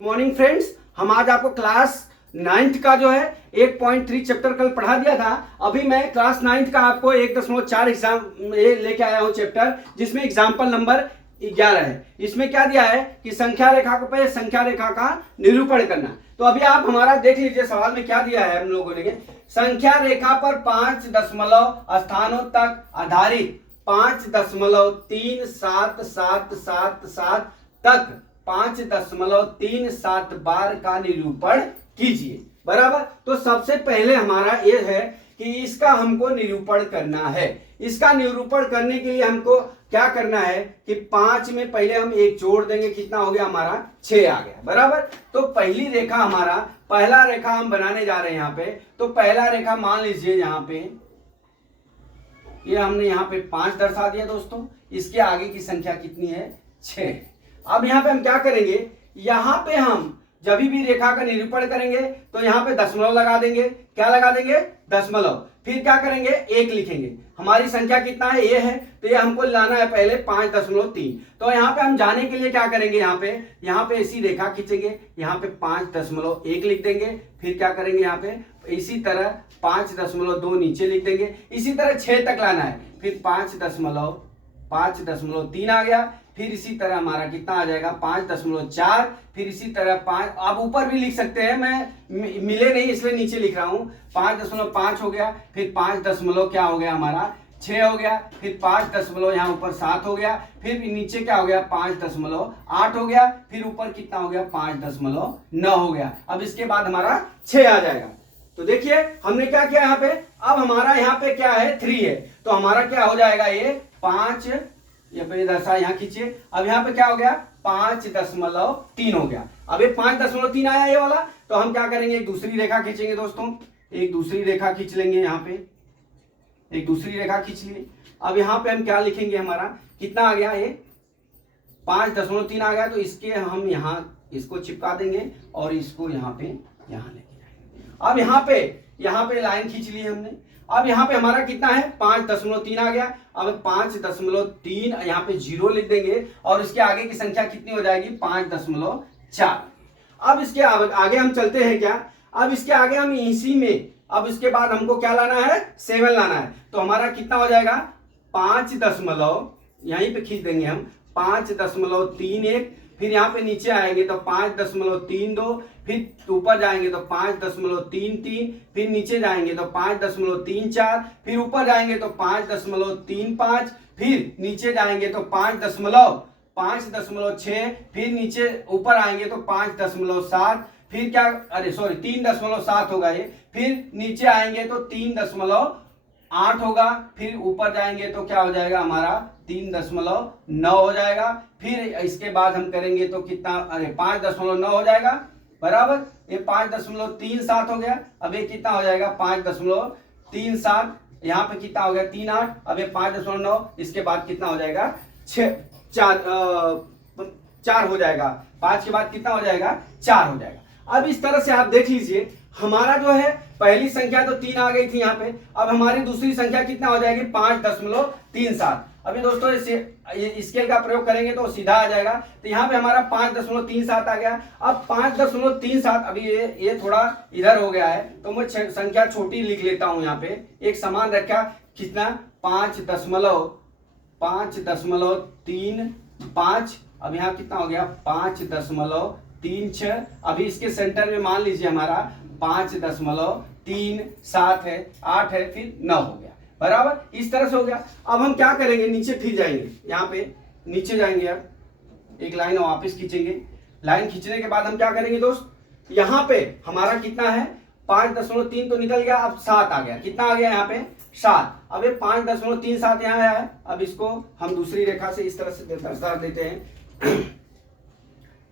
Morning friends, हम आज आपको क्लास 9th का जो है 1.3 चैप्टर कल पढ़ा दिया था। अभी मैं क्लास 9th का आपको 1.4 एग्जाम लेके आया हूं चैप्टर, जिसमें एग्जाम्पल नंबर 11 है। इसमें क्या दिया है कि संख्या रेखा पे संख्या रेखा का निरूपण करना। तो अभी आप हमारा देख लीजिए, सवाल में क्या दिया है हम लोगों ने। संख्या रेखा पर 5 दशमलव स्थानों तक आधारित 5.3777 तक 5.37 बार का निरूपण कीजिए। बराबर। तो सबसे पहले हमारा यह है कि इसका हमको निरूपण करना है। इसका निरूपण करने के लिए हमको क्या करना है कि 5 में पहले हम एक जोड़ देंगे, कितना हो गया हमारा 6 आ गया। बराबर। तो पहली रेखा हमारा पहला रेखा हम बनाने जा रहे हैं यहाँ पे। तो पहला रेखा मान लीजिए यहाँ पे, ये हमने यहाँ पे 5 दर्शा दिया दोस्तों। इसके आगे की संख्या कितनी है? 6। अब यहाँ पे हम क्या करेंगे, यहाँ पे हम जब भी रेखा का निरूपण करेंगे तो यहाँ पे दशमलव लगा देंगे। क्या लगा देंगे? दशमलव। फिर क्या करेंगे? 1 लिखेंगे। हमारी संख्या कितना है? ये है। तो ये हमको लाना है पहले 5.3। तो यहाँ पे हम जाने के लिए क्या करेंगे, यहाँ पे ऐसी रेखा खींचेंगे, यहाँ पे 5.1 लिख देंगे। फिर क्या करेंगे, यहाँ पे इसी तरह 5.2 नीचे लिख देंगे। इसी तरह 6 तक लाना है। फिर 5.3 आ गया। फिर इसी तरह हमारा कितना आ जाएगा? 5.4। फिर इसी तरह 5, आप ऊपर भी लिख सकते हैं, मैं मिले नहीं इसलिए नीचे लिख रहा हूं। 5.5 हो गया। फिर 5 दशमलव क्या हो गया हमारा? 6 हो गया। फिर 5 दशमलव यहाँ ऊपर 7 हो गया। फिर नीचे क्या हो गया? 5.8 हो गया। फिर ऊपर कितना हो गया? 5.9 हो गया। अब इसके बाद हमारा 6 आ जाएगा। तो देखिए हमने क्या किया यहाँ पे। अब हमारा यहाँ पे क्या है? 3 है। तो हमारा क्या हो जाएगा? ये 5, ये पे दशा यहाँ खींचिए। अब यहाँ पे क्या हो गया? 5.3 हो गया। अब ये 5.3 आया ये वाला। तो हम क्या करेंगे, एक दूसरी रेखा खींचेंगे दोस्तों। एक दूसरी रेखा खींच लेंगे। यहाँ पे एक दूसरी रेखा खींच लिए। अब यहाँ पे हम क्या लिखेंगे, हमारा कितना आ गया? ये 5.3 आ गया। तो इसके हम यहाँ इसको चिपका देंगे और इसको यहाँ पे यहाँ लेके जाएंगे। अब यहाँ पे लाइन खींच ली हमने। अब यहाँ पे हमारा कितना है? 5.3 आ गया। अब 5.3 यहाँ पे 0 लिख देंगे और इसके आगे की संख्या कितनी हो जाएगी? 5.4। अब इसके आगे हम चलते हैं क्या? अब इसके आगे हम इसी में, अब इसके बाद हमको क्या लाना है? 7 लाना है। तो हमारा कितना हो जाएगा? 5 दशमलव, यहीं पे खींच देंगे हम, 5.31। फिर यहाँ पे नीचे आएंगे तो 5.32। फिर ऊपर जाएंगे तो 5.33। फिर नीचे जाएंगे तो 5.34। फिर ऊपर जाएंगे तो 5.35। फिर नीचे जाएंगे तो 5.6। फिर नीचे ऊपर आएंगे तो 5.7। फिर क्या, अरे सॉरी 3.7 होगा ये। फिर नीचे आएंगे तो 3.8 होगा। फिर ऊपर जाएंगे तो क्या हो जाएगा हमारा? 3.9 हो जाएगा। फिर इसके बाद हम करेंगे तो कितना, अरे 5.9 हो जाएगा। बराबर। ये 5.37 हो गया। अब ये कितना हो जाएगा? 5.37। यहाँ पे कितना हो गया? 3.8। अब ये 5.9। इसके बाद कितना हो जाएगा? 4 हो जाएगा। 5 के बाद कितना हो जाएगा? 4 हो जाएगा। अब इस तरह से आप देख लीजिए, हमारा जो है पहली संख्या तो 3 आ गई थी यहाँ पे। अब हमारी दूसरी संख्या कितना हो जाएगी? 5.37। अभी दोस्तों स्केल का प्रयोग करेंगे तो सीधा आ जाएगा। तो यहाँ पे हमारा 5.37 आ गया। अब 5.37, अभी ये थोड़ा इधर हो गया है तो मैं संख्या छोटी लिख लेता हूँ। यहाँ पे एक समान रखा, कितना? 5.35। अब यहाँ कितना हो गया? 5.36। अभी इसके सेंटर में मान लीजिए हमारा 5.37 है, 8 है, फिर 9 हो गया। बराबर। इस तरह से हो गया। अब हम क्या करेंगे, नीचे फिर जाएंगे। यहाँ पे नीचे जाएंगे, अब एक लाइन वापस खींचेंगे। लाइन खींचने के बाद हम क्या करेंगे दोस्त, यहाँ पे हमारा कितना है? 5.3 तो निकल गया। अब 7 आ गया। कितना आ गया यहाँ पे? 7। अब ये 5.37 यहाँ आया है। अब इसको हम दूसरी रेखा से इस तरह से दर्शा देते हैं।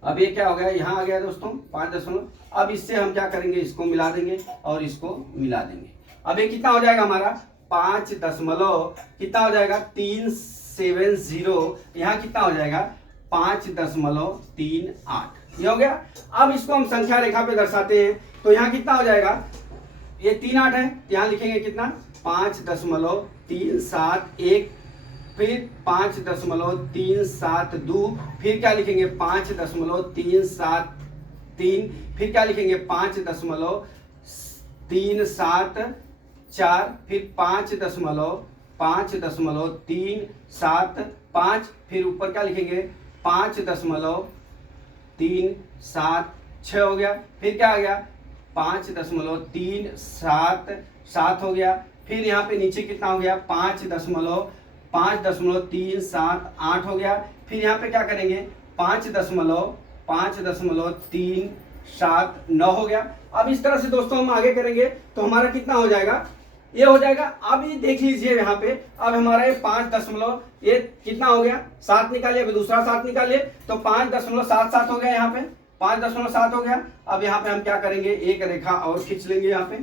अब ये क्या हो गया? यहाँ आ गया दोस्तों 5. अब इससे हम क्या करेंगे, इसको मिला देंगे और इसको मिला देंगे। अब ये कितना हो जाएगा हमारा? 5 दशमलव कितना हो जाएगा? 370। यहाँ कितना हो जाएगा? 5.38। ये हो गया। अब इसको हम संख्या रेखा पे दर्शाते हैं तो यहाँ कितना हो जाएगा? ये 3.8 है। यहाँ लिखेंगे कितना? 5.371। फिर 5.372। फिर क्या लिखेंगे? 5.373। 3, फिर क्या लिखेंगे 5.374, फिर 5.375, फिर ऊपर क्या लिखेंगे 5.376 हो गया, फिर क्या आ गया 5.377 हो गया, फिर यहाँ पे नीचे कितना हो गया 5.378 हो गया, फिर यहाँ पे क्या करेंगे 5.379 हो गया। अब इस तरह से दोस्तों हम आगे करेंगे तो हमारा कितना हो जाएगा, ये हो जाएगा। अब ये देख लीजिए यहाँ पे, अब हमारा ये 5 ये कितना हो गया 7 निकालिए, अभी दूसरा 7 निकालिए तो 5.77 हो गया, यहाँ पे 5.7 हो गया। अब यहाँ पे हम क्या करेंगे, एक रेखा और खींच लेंगे, यहाँ पे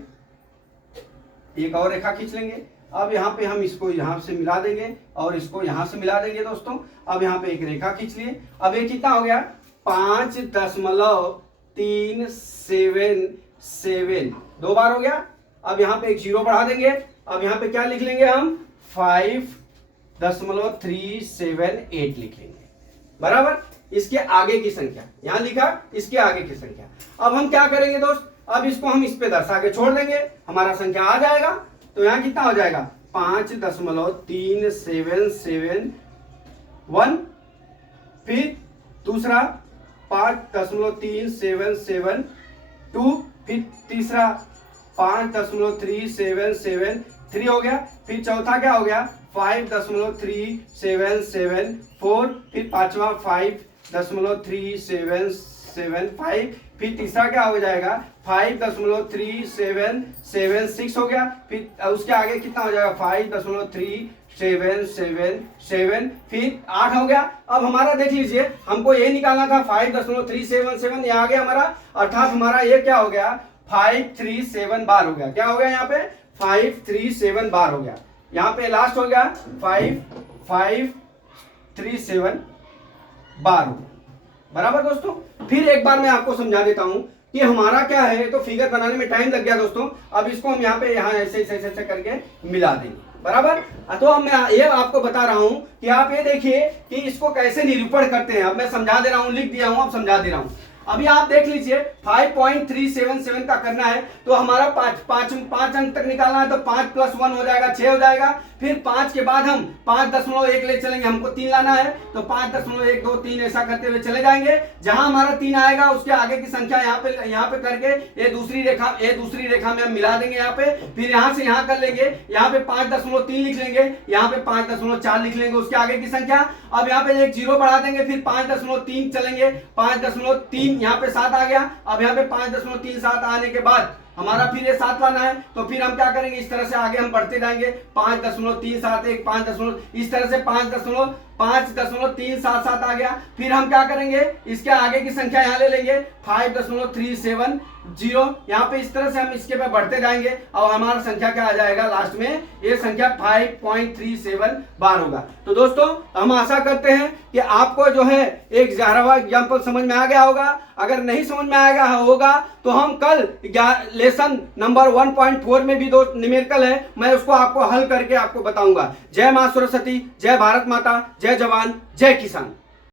एक और रेखा खींच लेंगे। अब यहाँ पे हम इसको यहाँ से मिला देंगे और इसको यहाँ से मिला देंगे दोस्तों। अब यहाँ पे एक रेखा खींच लिए। अब ये कितना हो गया 5.377, 2 बार हो गया। अब यहाँ पे एक 0 बढ़ा देंगे। अब यहाँ पे क्या लिख लेंगे हम 5.378 लिख लेंगे, बराबर इसके आगे की संख्या, यहाँ लिखा इसके आगे की संख्या। अब हम क्या करेंगे दोस्त, अब इसको हम इस पे दर्शा के छोड़ देंगे, हमारा संख्या आ जाएगा। तो यहाँ कितना हो जाएगा 5.3771, फिर दूसरा 5.3772, फिर तीसरा 5.3773 हो गया, फिर चौथा क्या हो गया 5.3774, फिर पांचवा 5.3775, फिर तीसरा क्या हो जाएगा 5.3776 हो गया, फिर उसके आगे कितना हो जाएगा 5.3777, फिर 8 हो गया। अब हमारा देख लीजिए, हमको ये निकालना था 5.377, ये आ गया हमारा, अर्थात हमारा ये क्या हो गया 537 बार हो गया। क्या हो गया यहाँ पे 537 बार हो गया, यहाँ पे लास्ट हो गया 537 बार हो गया, बराबर दोस्तों। फिर एक बार मैं आपको समझा देता हूं कि हमारा क्या है, तो फिगर बनाने में टाइम लग गया दोस्तों। अब इसको हम यहाँ पे यहाँ ऐसे ऐसे करके मिला देंगे, बराबर। तो अब मैं ये आपको बता रहा हूं कि आप ये देखिए कि इसको कैसे निरूपण करते हैं। अब मैं समझा दे रहा हूं, लिख दिया हूं, अब समझा दे रहा हूं। अभी आप देख लीजिए 5.377 का करना है तो हमारा पांच अंक तक निकालना है, तो 5 + 1 हो जाएगा 6 हो जाएगा। फिर 5 के बाद हम 5.1 ले चलेंगे, हमको 3 लाना है तो 5.1 2 3 ऐसा करते हुए चले जाएंगे। जहां हमारा 3 आएगा उसके आगे की संख्या यहाँ पे करके ये दूसरी रेखा में हम मिला देंगे यहाँ पे। फिर यहाँ से यहाँ कर लेंगे, यहाँ पे 5.3 लिख लेंगे, यहाँ पे 5.4 लिख लेंगे उसके आगे की संख्या। अब यहाँ पे एक 0 बढ़ा देंगे, फिर 5.3 चलेंगे, 5.3 यहाँ पे 7 आ गया। अब यहाँ पे 5.37 आने के बाद हमारा फिर ये 7 लाना है, तो फिर हम क्या करेंगे, इस तरह से आगे हम बढ़ते जाएंगे। 5.371 5 इस तरह से 5.377 आ गया। फिर हम क्या करेंगे, इसके आगे की संख्या यहाँ ले लेंगे 5.370, यहाँ पे इस तरह से हम इसके पे बढ़ते जाएंगे और हमारा संख्या क्या आ जाएगा, लास्ट में ये संख्या 5.37 बार होगा। तो दोस्तों हम आशा करते हैं कि आपको जो है एक 11वां एग्जाम्पल समझ में आ गया होगा। अगर नहीं समझ में आएगा होगा तो हम कल लेसन नंबर 1.4 में भी दो न्यूमेरिकल है, मैं उसको आपको हल करके आपको बताऊंगा। जय मां सरस्वती, जय भारत माता, जय जवान, जय किसान।